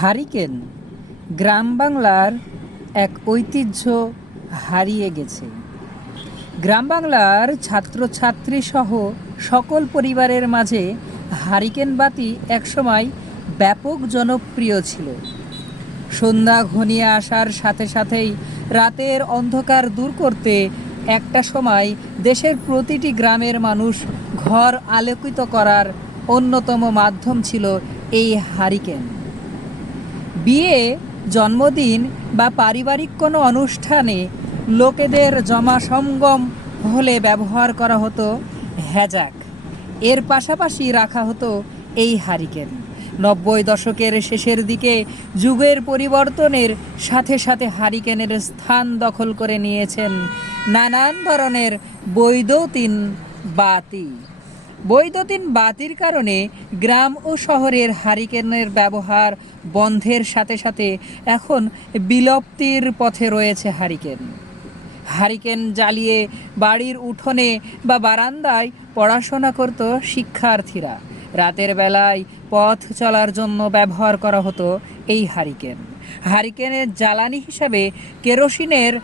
Hurricane গ্রাম বাংলার এক ঐতিহ্য হারিয়ে গেছে। গ্রাম বাংলার ছাত্রছাত্রী সহ সকল পরিবারের মাঝে হারিকেন বাতি একসময় ব্যাপক জনপ্রিয় ছিল। সন্ধ্যা ঘনিয়ে আসার সাথে সাথেই রাতের অন্ধকার দূর করতে একটা সময় দেশের প্রতিটি গ্রামের মানুষ ঘর আলোকিত করার অন্যতম মাধ্যম ছিল এই হারিকেন। বিয়ে, জন্মদিন বা পারিবারিক কোনো অনুষ্ঠানে লোকেদের জমাসঙ্গম হলে ব্যবহার করা হতো হ্যাজাক। এর পাশাপাশি রাখা হতো এই হারিকেন। 90 দশকের শেষের দিকে যুগের পরিবর্তনের সাথে সাথে হারিকেনের স্থান দখল করে নিয়েছেন নানান ধরনের বৈদ্যুতিন বাতি। বৈদ্যুতিন বাতির কারণে গ্রাম ও শহরের হারিকেনের ব্যবহার বন্ধের সাথে সাথে এখন বিলুপ্তির পথে রয়েছে হারিকেন। হারিকেন জ্বালিয়ে বাড়ির উঠোনে বা বারান্দায় পড়াশোনা করত শিক্ষার্থীরা। রাতের বেলায় পথ চলার জন্য ব্যবহার করা হতো এই হারিকেন। হারিকেনের জ্বালানি হিসাবে কেরোসিনের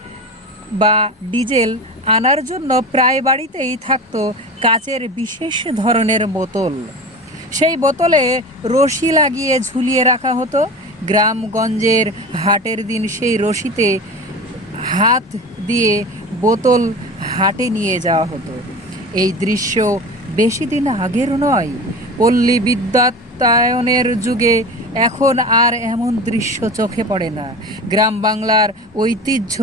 বা ডিজেল আনার জন্য প্রায় বাড়িতেই থাকতো কাচের বিশেষ ধরনের বোতল। সেই বোতলে রশি লাগিয়ে ঝুলিয়ে রাখা হতো। গ্রামগঞ্জের হাটের দিন সেই রশিতে হাত দিয়ে বোতল হাটে নিয়ে যাওয়া হতো। এই দৃশ্য বেশি দিন আগের নয়। পল্লী বিদ্যুতায়নের যুগে এখন আর এমন দৃশ্য চোখে পড়ে না। গ্রাম বাংলার ঐতিহ্য,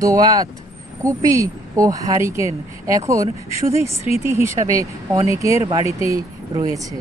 দোয়াত, কুপি ও হারিকেন এখন শুধুই স্মৃতি হিসাবে অনেকের বাড়িতেই রয়েছে।